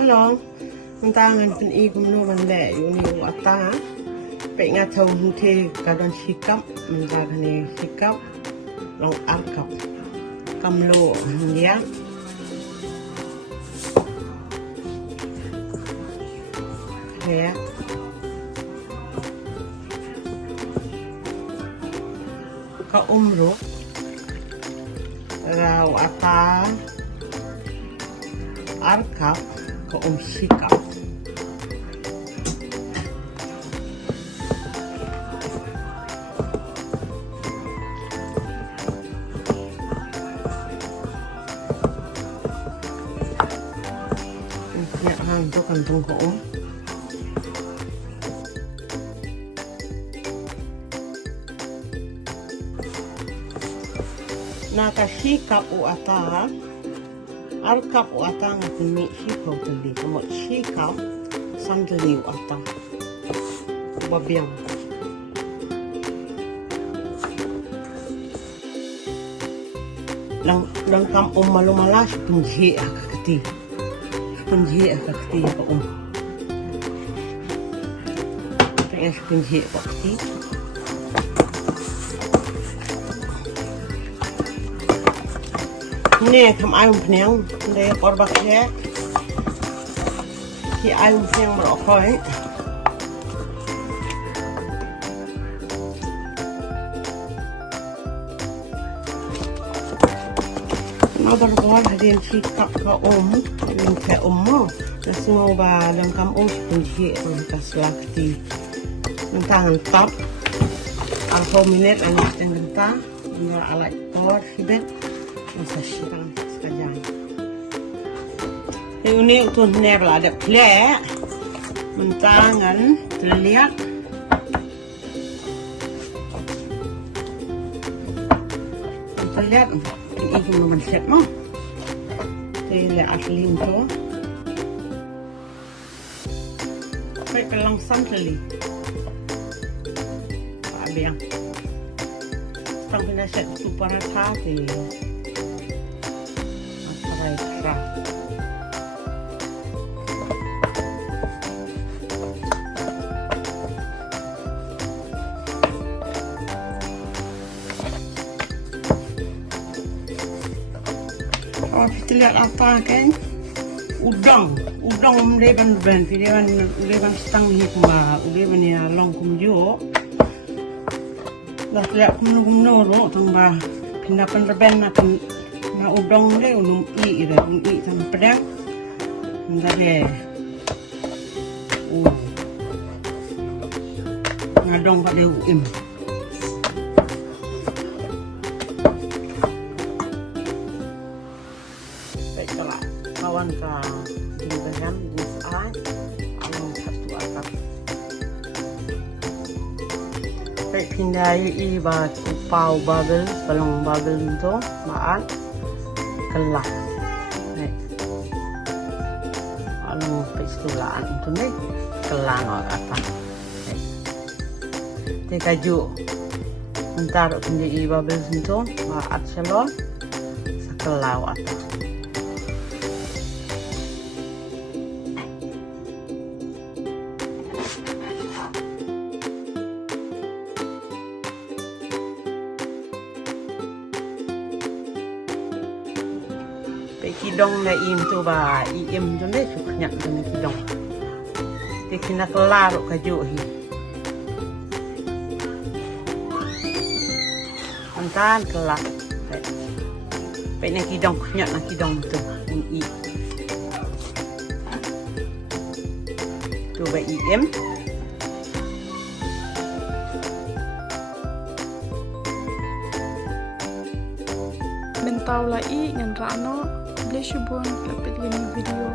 Hello, tangan pen I kumno bande yuni wata. Pe ngathau huthe kadan sikap menzagane sikap long arkap kamlo dia. Ya. Ka umro raw ata arkap ka sikap. Itu kantong ko nakasikap o ata arkap o ata nga kuni sikaw tali kamo sikap sandali o ata babiyang lang kam malumalas punji akakati ka pengen punji akakati ini kam ayam penyang dari korbak ya ki ayam penyang merokok na berbuat hadian sikap ke yang ke mo na semua ba dalam kam punji kas lakti tangan top alko minit anak tengenta nggak alat por hibet masa sirang sekalian. Ini untuk nebel ada plek, mentangan terlihat. Terlihat ini belum siap mau. Terlihat asli itu. Baik langsung terlihat. Abang. Sampai nasi itu paratha di. Extra. Oh, kita lihat apa kan? Udang meleban setang ni kuma, meleban ya long kumjo. Dah lihat kumno lo, tangba pindah penreben akan na udang le unum i sama pedang ndale ngadong pada uim baiklah kawan ka dengan busa along satu atap baik pindai i ba pau babel balong babel itu maat kelah anu pestulaan itu nih kelah orang apa kaju entar pundi babel itu maat selon sekelau apa kidong na im tu ba im tu ne suknya tu ne kidong te kina kelaro kaju hi antan kelak pe ne kidong nya na kidong tu i tu ba im mentau lai ngan rano Bless you, Bon. Dapat gini video.